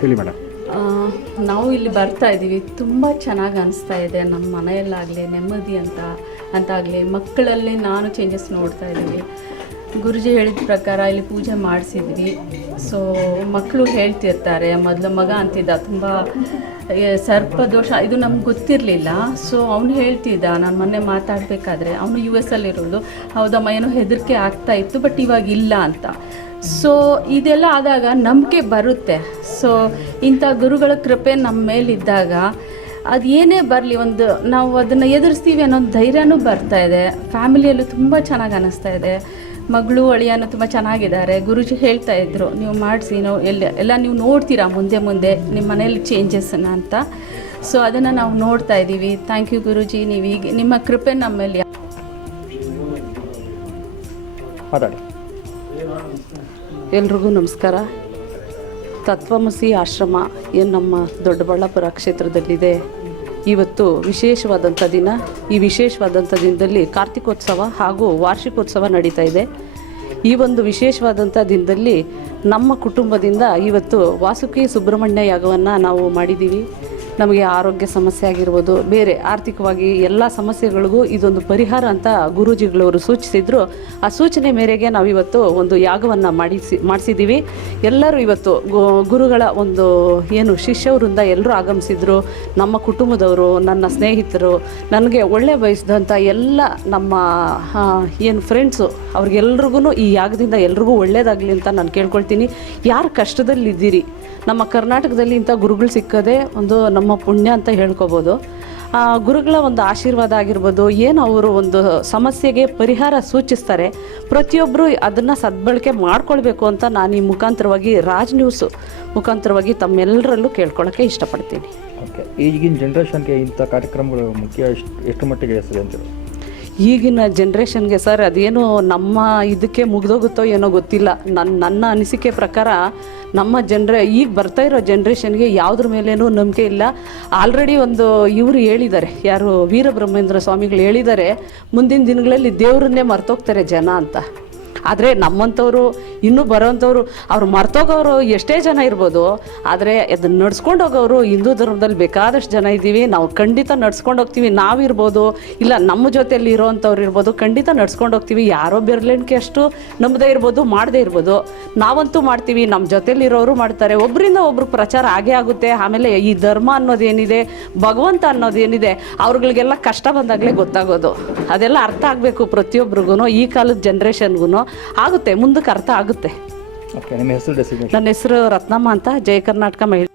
ಹೇಳಿ ಮೇಡಮ್. ನಾವು ಇಲ್ಲಿ ಬರ್ತಾ ಇದ್ದೀವಿ. ತುಂಬ ಚೆನ್ನಾಗಿ ಅನಿಸ್ತಾ ಇದೆ. ನಮ್ಮ ಮನೆಯಲ್ಲಾಗಲಿ ನೆಮ್ಮದಿ ಅಂತ ಅಂತಾಗಲಿ ಮಕ್ಕಳಲ್ಲಿ ನಾನು ಚೇಂಜಸ್ ನೋಡ್ತಾ ಇದ್ದೀವಿ. ಗುರುಜಿ ಹೇಳಿದ ಪ್ರಕಾರ ಇಲ್ಲಿ ಪೂಜೆ ಮಾಡಿಸಿದ್ವಿ. ಸೊ ಮಕ್ಕಳು ಹೇಳ್ತಿರ್ತಾರೆ, ಮೊದಲು ಮಗ ಅಂತಿದ್ದ, ತುಂಬ ಸರ್ಪ ದೋಷ, ಇದು ನಮ್ಗೆ ಗೊತ್ತಿರಲಿಲ್ಲ. ಸೊ ಅವನು ಹೇಳ್ತಿದ್ದ, ನಾನು ಮೊನ್ನೆ ಮಾತಾಡಬೇಕಾದ್ರೆ, ಅವನು ಯು ಎಸ್ ಅಲ್ಲಿರೋದು ಹೌದಮ್ಮ, ಏನೋ ಹೆದರಿಕೆ ಆಗ್ತಾ ಇತ್ತು ಬಟ್ ಇವಾಗ ಇಲ್ಲ ಅಂತ. ಸೊ ಇದೆಲ್ಲ ಆದಾಗ ನಂಬಿಕೆ ಬರುತ್ತೆ. ಸೊ ಇಂಥ ಗುರುಗಳ ಕೃಪೆ ನಮ್ಮ ಮೇಲಿದ್ದಾಗ, ಅದು ಏನೇ ಬರಲಿ, ಒಂದು, ನಾವು ಅದನ್ನು ಎದುರಿಸ್ತೀವಿ ಅನ್ನೋ ಒಂದು ಧೈರ್ಯನೂ ಬರ್ತಾ ಇದೆ. ಫ್ಯಾಮಿಲಿಯಲ್ಲೂ ತುಂಬ ಚೆನ್ನಾಗಿ ಅನ್ನಿಸ್ತಾ ಇದೆ. ಮಗಳು ಅಳಿಯನ ತುಂಬ ಚೆನ್ನಾಗಿದ್ದಾರೆ. ಗುರುಜಿ ಹೇಳ್ತಾ ಇದ್ರು ನೀವು ಮಾಡಿಸಿ ನಾವು ಎಲ್ಲ ಎಲ್ಲ ನೀವು ನೋಡ್ತೀರಾ ಮುಂದೆ ಮುಂದೆ ನಿಮ್ಮ ಮನೇಲಿ ಚೇಂಜಸ್ಸನ್ನು ಅಂತ? ಸೊ ಅದನ್ನು ನಾವು ನೋಡ್ತಾ ಇದ್ದೀವಿ. Thank you Guruji. ನೀವು ಈಗ ನಿಮ್ಮ ಕೃಪೆ ನಮ್ಮಲ್ಲಿ. ಮೇಲೆ ಮಾತಾಡಿ ಎಲ್ರಿಗೂ ನಮಸ್ಕಾರ. ತತ್ವಮಸಿ ಆಶ್ರಮ ಏನು ನಮ್ಮ ದೊಡ್ಡಬಳ್ಳಾಪುರ ಕ್ಷೇತ್ರದಲ್ಲಿದೆ. ಇವತ್ತು ವಿಶೇಷವಾದಂಥ ದಿನ. ಈ ವಿಶೇಷವಾದಂಥ ದಿನದಲ್ಲಿ ಕಾರ್ತಿಕೋತ್ಸವ ಹಾಗೂ ವಾರ್ಷಿಕೋತ್ಸವ ನಡೀತಾ ಇದೆ. ಈ ಒಂದು ವಿಶೇಷವಾದಂಥ ದಿನದಲ್ಲಿ ನಮ್ಮ ಕುಟುಂಬದಿಂದ ಇವತ್ತು ವಾಸುಕಿ ಸುಬ್ರಹ್ಮಣ್ಯ ಯಾಗವನ್ನು ನಾವು ಮಾಡಿದ್ದೀವಿ. ನಮಗೆ ಆರೋಗ್ಯ ಸಮಸ್ಯೆ ಆಗಿರ್ಬೋದು, ಬೇರೆ ಆರ್ಥಿಕವಾಗಿ ಎಲ್ಲ ಸಮಸ್ಯೆಗಳಿಗೂ ಇದೊಂದು ಪರಿಹಾರ ಅಂತ ಗುರೂಜಿಗಳವರು ಸೂಚಿಸಿದ್ರು. ಆ ಸೂಚನೆ ಮೇರೆಗೆ ನಾವು ಇವತ್ತು ಒಂದು ಯಾಗವನ್ನು ಮಾಡಿಸಿ ಮಾಡಿಸಿದ್ದೀವಿ ಎಲ್ಲರೂ ಇವತ್ತು ಗುರುಗಳ ಒಂದು ಏನು ಶಿಷ್ಯವರಿಂದ ಎಲ್ಲರೂ ಆಗಮಿಸಿದ್ರು. ನಮ್ಮ ಕುಟುಂಬದವರು, ನನ್ನ ಸ್ನೇಹಿತರು, ನನಗೆ ಒಳ್ಳೆ ಬಯಸಿದಂಥ ಎಲ್ಲ ನಮ್ಮ ಏನು ಫ್ರೆಂಡ್ಸು ಅವ್ರಿಗೆಲ್ರಿಗೂ ಈ ಯಾಗದಿಂದ ಎಲ್ರಿಗೂ ಒಳ್ಳೇದಾಗಲಿ ಅಂತ ನಾನು ಕೇಳ್ಕೊಳ್ತೀನಿ. ಯಾರು ಕಷ್ಟದಲ್ಲಿದ್ದೀರಿ? ನಮ್ಮ ಕರ್ನಾಟಕದಲ್ಲಿ ಇಂಥ ಗುರುಗಳು ಸಿಕ್ಕದೆ ಒಂದು ನಮ್ಮ ಪುಣ್ಯ ಅಂತ ಹೇಳ್ಕೊಬೋದು. ಗುರುಗಳ ಒಂದು ಆಶೀರ್ವಾದ ಆಗಿರ್ಬೋದು, ಏನು ಅವರು ಒಂದು ಸಮಸ್ಯೆಗೆ ಪರಿಹಾರ ಸೂಚಿಸ್ತಾರೆ ಪ್ರತಿಯೊಬ್ಬರು ಅದನ್ನು ಸದ್ಬಳಕೆ ಮಾಡ್ಕೊಳ್ಬೇಕು ಅಂತ ನಾನು ಈ ಮುಖಾಂತರವಾಗಿ ರಾಜ್ ನ್ಯೂಸು ಮುಖಾಂತರವಾಗಿ ತಮ್ಮೆಲ್ಲರಲ್ಲೂ ಕೇಳ್ಕೊಳ್ಳೋಕ್ಕೆ ಇಷ್ಟಪಡ್ತೀನಿ. ಓಕೆ ಈಗಿನ ಜನ್ರೇಷನ್ಗೆ ಇಂಥ ಕಾರ್ಯಕ್ರಮಗಳು ಮುಖ್ಯ ಎಷ್ಟು ಎಷ್ಟು ಮಟ್ಟಿಗೆ ಅಂತ ಈಗಿನ ಜನ್ರೇಷನ್ಗೆ ಸರ್ ಅದೇನು ನಮ್ಮ ಇದಕ್ಕೆ ಮುಗಿದೋಗುತ್ತೋ ಏನೋ ಗೊತ್ತಿಲ್ಲ. ನನ್ನ ನನ್ನ ಅನಿಸಿಕೆ ಪ್ರಕಾರ ನಮ್ಮ ಜನ್ರ ಈಗ ಬರ್ತಾ ಇರೋ ಜನ್ರೇಷನ್ಗೆ ಯಾವುದ್ರ ಮೇಲೇನೂ ನಂಬಿಕೆ ಇಲ್ಲ. ಆಲ್ರೆಡಿ ಒಂದು ಇವರು ಹೇಳಿದ್ದಾರೆ, ಯಾರು ವೀರಬ್ರಹ್ಮೇಂದ್ರ ಸ್ವಾಮಿಗಳು ಹೇಳಿದ್ದಾರೆ, ಮುಂದಿನ ದಿನಗಳಲ್ಲಿ ದೇವರನ್ನೇ ಮರ್ತೋಗ್ತಾರೆ ಜನ ಅಂತ. ಆದರೆ ನಮ್ಮಂಥವ್ರು ಇನ್ನೂ ಬರೋಂಥವ್ರು ಅವ್ರು ಮರ್ತೋಗೋರು ಎಷ್ಟೇ ಜನ ಇರ್ಬೋದು, ಆದರೆ ಅದನ್ನು ನಡ್ಸ್ಕೊಂಡು ಹೋಗೋರು ಹಿಂದೂ ಧರ್ಮದಲ್ಲಿ ಬೇಕಾದಷ್ಟು ಜನ ಇದ್ದೀವಿ, ನಾವು ಖಂಡಿತ ನಡ್ಸ್ಕೊಂಡು ಹೋಗ್ತೀವಿ ನಾವಿರ್ಬೋದು ಇಲ್ಲ ನಮ್ಮ ಜೊತೆಯಲ್ಲಿ ಇರೋವಂಥವ್ರು ಇರ್ಬೋದು, ಖಂಡಿತ ನಡ್ಸ್ಕೊಂಡು ಹೋಗ್ತೀವಿ, ಯಾರೋ ಬೆರಳೆಣಿಕೆ ಅಷ್ಟು ನಮ್ಮದೇ ಇರ್ಬೋದು, ಮಾಡದೇ ಇರ್ಬೋದು. ನಾವಂತೂ ಮಾಡ್ತೀವಿ ನಮ್ಮ ಜೊತೆಲಿರೋರು ಮಾಡ್ತಾರೆ ಒಬ್ಬರಿಂದ ಒಬ್ರು ಪ್ರಚಾರ ಆಗೇ ಆಗುತ್ತೆ, ಆಮೇಲೆ ಈ ಧರ್ಮ ಅನ್ನೋದೇನಿದೆ, ಭಗವಂತ ಅನ್ನೋದೇನಿದೆ, ಅವ್ರುಗಳಿಗೆಲ್ಲ ಕಷ್ಟ ಬಂದಾಗಲೇ ಗೊತ್ತಾಗೋದು. ಅದೆಲ್ಲ ಅರ್ಥ ಆಗಬೇಕು ಪ್ರತಿಯೊಬ್ರಿಗೂ ಈ ಕಾಲದ ಜನ್ರೇಷನ್ಗೂ ಆಗುತ್ತೆ ಮುಂದಕ್ಕೆ ಅರ್ಥ ಆಗುತ್ತೆ. ಓಕೆ ನಿಮ್ಮ ಹೆಸರು ಡೆಸಿಗ್ನೇಷನ್ ನನ್ನ ಹೆಸರು ರತ್ನಮ್ಮ ಅಂತ ಜಯ ಕರ್ನಾಟಕ ಮಹಿಳಾ